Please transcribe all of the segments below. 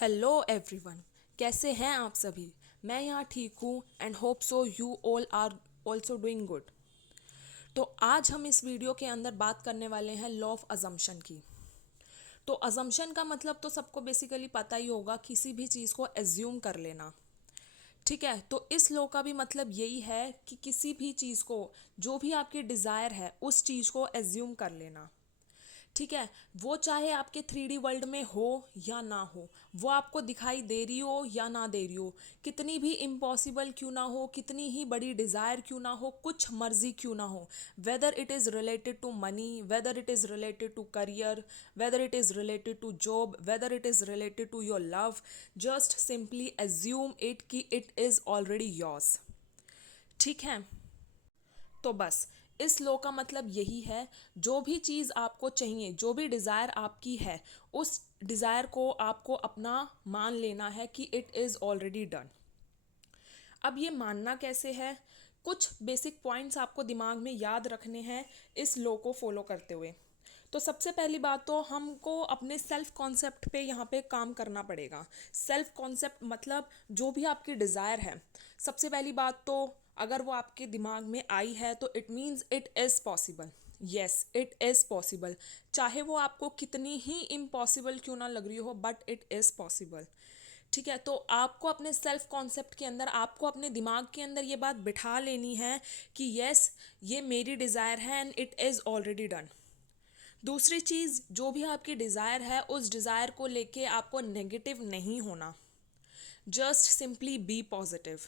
Hello everyone, कैसे हैं आप सभी। मैं यहाँ ठीक हूँ and hope so you all are also doing good. तो आज हम इस वीडियो के अंदर बात करने वाले हैं लॉ ऑफ अजम्पशन की। तो अजम्पशन का मतलब तो सबको बेसिकली पता ही होगा, किसी भी चीज़ को एज्यूम कर लेना। ठीक है, तो इस लॉ का भी मतलब यही है कि किसी भी चीज़ को, जो भी आपकी डिज़ायर है उस चीज़ को एज्यूम कर लेना। ठीक है, वो चाहे आपके 3D वर्ल्ड में हो या ना हो, वो आपको दिखाई दे रही हो या ना दे रही हो, कितनी भी इम्पॉसिबल क्यों ना हो, कितनी ही बड़ी डिज़ायर क्यों ना हो, कुछ मर्जी क्यों ना हो, whether it is related to money, whether it is related to career, whether it is related to job, whether it is related to your love, just simply assume it कि इट इज़ ऑलरेडी योर्स। ठीक है, तो बस इस law का मतलब यही है, जो भी चीज़ आपको चाहिए, जो भी डिज़ायर आपकी है, उस डिज़ायर को आपको अपना मान लेना है कि इट इज़ ऑलरेडी डन। अब ये मानना कैसे है, कुछ बेसिक पॉइंट्स आपको दिमाग में याद रखने हैं इस लॉ को फॉलो करते हुए। तो सबसे पहली बात तो हमको अपने सेल्फ कॉन्सेप्ट पे यहाँ पे काम करना पड़ेगा। सेल्फ कॉन्सेप्ट मतलब जो भी आपकी डिज़ायर है, सबसे पहली बात तो अगर वो आपके दिमाग में आई है तो it means it is possible. Yes, it is possible, चाहे वो आपको कितनी ही इम्पॉसिबल क्यों ना लग रही हो, बट इट इज़ पॉसिबल। ठीक है, तो आपको अपने सेल्फ कॉन्सेप्ट के अंदर, आपको अपने दिमाग के अंदर ये बात बिठा लेनी है कि यस, ये मेरी डिज़ायर है and it is already done. दूसरी चीज़, जो भी आपकी डिज़ायर है उस डिज़ायर को लेके आपको नेगेटिव नहीं होना, जस्ट सिंपली बी पॉजिटिव।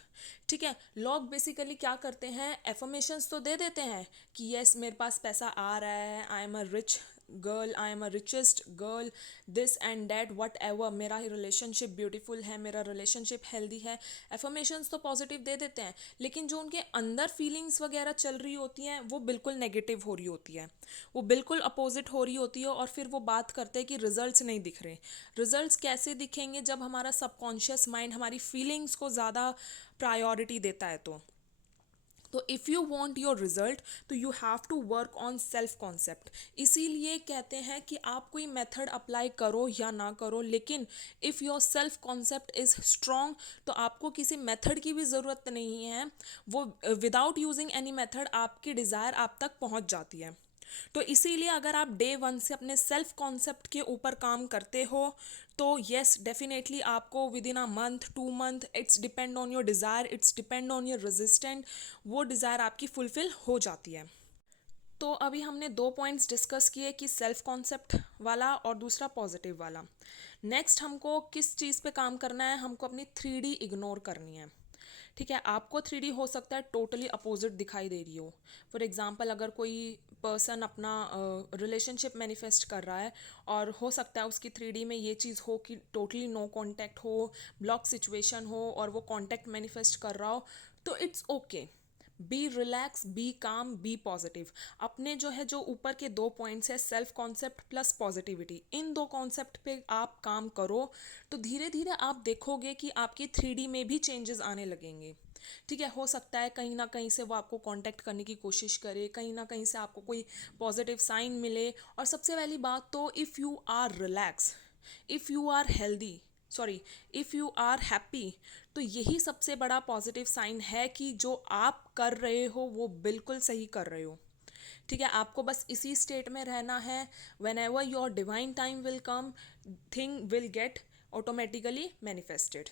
ठीक है, लोग बेसिकली क्या करते हैं, एफर्मेशंस तो दे देते हैं कि यस मेरे पास पैसा आ रहा है, I am a rich girl, I am a richest girl, this and that what ever, मेरा रिलेशनशिप ब्यूटीफुल है, मेरा रिलेशनशिप हेल्दी है। एफर्मेशंस तो पॉजिटिव दे देते हैं, लेकिन जो उनके अंदर फीलिंग्स वगैरह चल रही होती हैं वो बिल्कुल नेगेटिव हो रही होती है, वो बिल्कुल अपोजिट हो रही होती है। और फिर वो बात करते हैं कि रिजल्ट्स नहीं दिख रहे। रिजल्ट्स कैसे दिखेंगे, जब हमारा सबकॉन्शियस माइंड हमारी फीलिंग्स को ज़्यादा प्रायोरिटी देता है। तो if you want your result, तो you have to work on self concept. इसीलिए कहते हैं कि आप कोई मेथड अप्लाई करो या ना करो, लेकिन if your self concept is strong, तो आपको किसी मेथड की भी ज़रूरत नहीं है। वो विदाउट यूजिंग एनी मेथड आपकी डिज़ायर आप तक पहुंच जाती है। तो इसीलिए अगर आप डे वन से अपने सेल्फ कॉन्सेप्ट के ऊपर काम करते हो, तो येस डेफिनेटली आपको with in a month 2 month, it's depend on your desire, it's depend on your resistant, वो डिज़ायर आपकी फुलफिल हो जाती है। तो अभी हमने दो पॉइंट्स डिस्कस किए कि सेल्फ कॉन्सेप्ट वाला और दूसरा पॉजिटिव वाला। नेक्स्ट हमको किस चीज़ पे काम करना है, हमको अपनी 3D इग्नोर करनी है। ठीक है, आपको 3D हो सकता है टोटली अपोजिट दिखाई दे रही हो। फॉर एग्जांपल, अगर कोई पर्सन अपना रिलेशनशिप मैनिफेस्ट कर रहा है और हो सकता है उसकी 3D में ये चीज़ हो कि टोटली नो कांटेक्ट हो, ब्लॉक सिचुएशन हो और वो कांटेक्ट मैनिफेस्ट कर रहा हो, तो it's okay. Be relax, be calm, be positive. अपने जो है, जो ऊपर के दो पॉइंट्स है, सेल्फ कॉन्सेप्ट प्लस पॉजिटिविटी, इन दो कॉन्सेप्ट पे आप काम करो, तो धीरे धीरे आप देखोगे कि आपकी 3D में भी चेंजेस आने लगेंगे। ठीक है, हो सकता है कहीं ना कहीं से वो आपको कांटेक्ट करने की कोशिश करे, कहीं ना कहीं से आपको कोई पॉजिटिव साइन मिले। और सबसे पहली बात तो, if you are relax, if you are healthy, sorry, if you are happy, तो यही सबसे बड़ा पॉजिटिव साइन है कि जो आप कर रहे हो वो बिल्कुल सही कर रहे हो। ठीक है, आपको बस इसी स्टेट में रहना है। When ever your divine time will come, thing will get automatically manifested.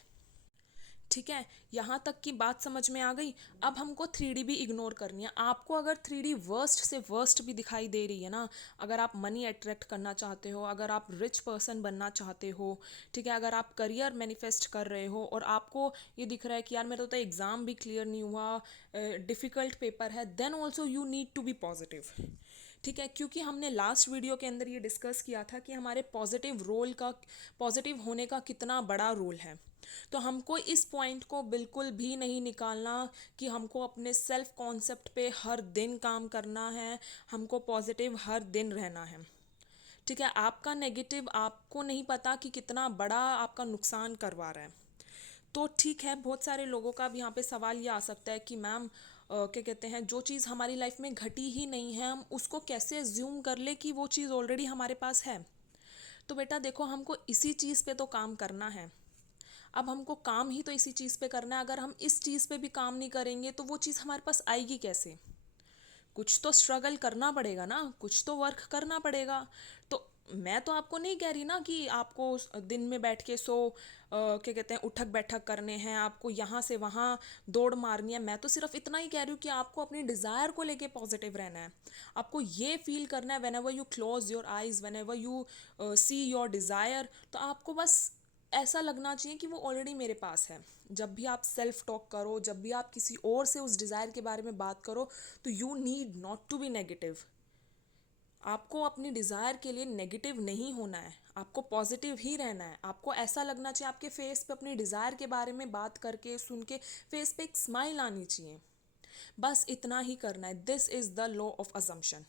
ठीक है, यहाँ तक की बात समझ में आ गई। अब हमको 3D भी इग्नोर करनी है। आपको अगर 3D वर्स्ट से वर्स्ट भी दिखाई दे रही है ना, अगर आप मनी अट्रैक्ट करना चाहते हो, अगर आप रिच पर्सन बनना चाहते हो, ठीक है, अगर आप करियर मैनिफेस्ट कर रहे हो और आपको ये दिख रहा है कि यार मेरा तो एग्ज़ाम भी क्लियर नहीं हुआ, डिफ़िकल्ट पेपर है, then also you need to be positive. ठीक है, क्योंकि हमने लास्ट वीडियो के अंदर ये डिस्कस किया था कि हमारे पॉजिटिव रोल का, पॉजिटिव होने का कितना बड़ा रोल है। तो हमको इस पॉइंट को बिल्कुल भी नहीं निकालना कि हमको अपने सेल्फ कॉन्सेप्ट पे हर दिन काम करना है, हमको पॉजिटिव हर दिन रहना है। ठीक है, आपका नेगेटिव आपको नहीं पता कि कितना बड़ा आपका नुकसान करवा रहा है। तो ठीक है, बहुत सारे लोगों का अब यहाँ पे सवाल ये आ सकता है कि मैम क्या कहते हैं, जो चीज़ हमारी लाइफ में घटी ही नहीं है, हम उसको कैसे एज्यूम कर ले कि वो चीज़ ऑलरेडी हमारे पास है। तो बेटा देखो, हमको इसी चीज़ पे तो काम करना है। अब हमको काम ही तो इसी चीज़ पे करना है। अगर हम इस चीज़ पे भी काम नहीं करेंगे तो वो चीज़ हमारे पास आएगी कैसे? कुछ तो स्ट्रगल करना पड़ेगा ना, कुछ तो वर्क करना पड़ेगा। तो मैं तो आपको नहीं कह रही ना कि आपको दिन में बैठ के क्या कहते हैं, उठक बैठक करने हैं, आपको यहाँ से वहाँ दौड़ मारनी है। मैं तो सिर्फ इतना ही कह रही हूँ कि आपको अपनी डिज़ायर को लेके पॉजिटिव रहना है। आपको ये फील करना है, when ever you close your eyes, when ever you see your desire, तो आपको बस ऐसा लगना चाहिए कि वो ऑलरेडी मेरे पास है। जब भी आप सेल्फ टॉक करो, जब भी आप किसी और से उस डिज़ायर के बारे में बात करो, तो you need not to be negative. आपको अपनी डिज़ायर के लिए नेगेटिव नहीं होना है, आपको पॉजिटिव ही रहना है। आपको ऐसा लगना चाहिए, आपके फेस पे अपनी डिज़ायर के बारे में बात करके सुन के फेस पे एक स्माइल आनी चाहिए। बस इतना ही करना है। This is the law of assumption.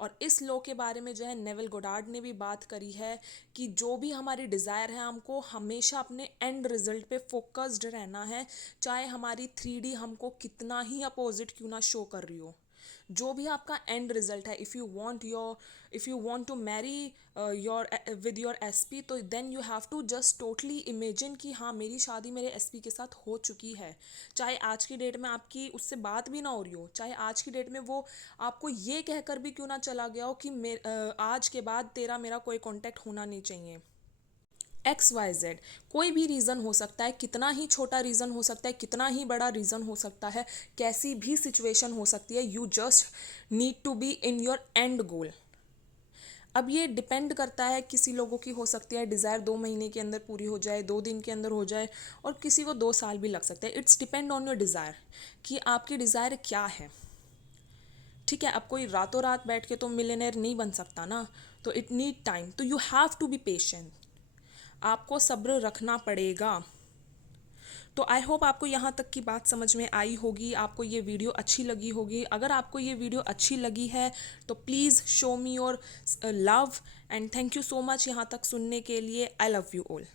और इस लॉ के बारे में जो है नेविल गोडार्ड ने भी बात करी है कि जो भी हमारी डिज़ायर है, हमको हमेशा अपने एंड रिजल्ट पे फोकस्ड रहना है, चाहे हमारी 3D हमको कितना ही अपोजिट क्यों ना शो कर रही हो। जो भी आपका एंड रिजल्ट है, if you want to marry your with your SP, तो then you have to just totally imagine कि हाँ, मेरी शादी मेरे एसपी के साथ हो चुकी है। चाहे आज की डेट में आपकी उससे बात भी ना हो रही हो, चाहे आज की डेट में वो आपको ये कहकर भी क्यों ना चला गया हो कि आज के बाद तेरा मेरा कोई कांटेक्ट होना नहीं चाहिए। XYZ कोई भी रीज़न हो सकता है, कितना ही छोटा रीज़न हो सकता है, कितना ही बड़ा रीज़न हो सकता है, कैसी भी सिचुएशन हो सकती है। You just need to be in your end goal. अब ये डिपेंड करता है, किसी लोगों की हो सकती है डिज़ायर 2 महीने के अंदर पूरी हो जाए, 2 दिन के अंदर हो जाए, और किसी को 2 साल भी लग सकते हैं। It's depend on your desire कि आपकी डिज़ायर क्या है। ठीक है, अब कोई रातों रात बैठ के तो मिलियनेयर नहीं बन सकता ना, तो इट नीड टाइम, तो you have to be patient. आपको सब्र रखना पड़ेगा। तो आई होप आपको यहाँ तक की बात समझ में आई होगी, आपको ये वीडियो अच्छी लगी होगी। अगर आपको ये वीडियो अच्छी लगी है तो please show me your love and thank you so much यहाँ तक सुनने के लिए। I love you all.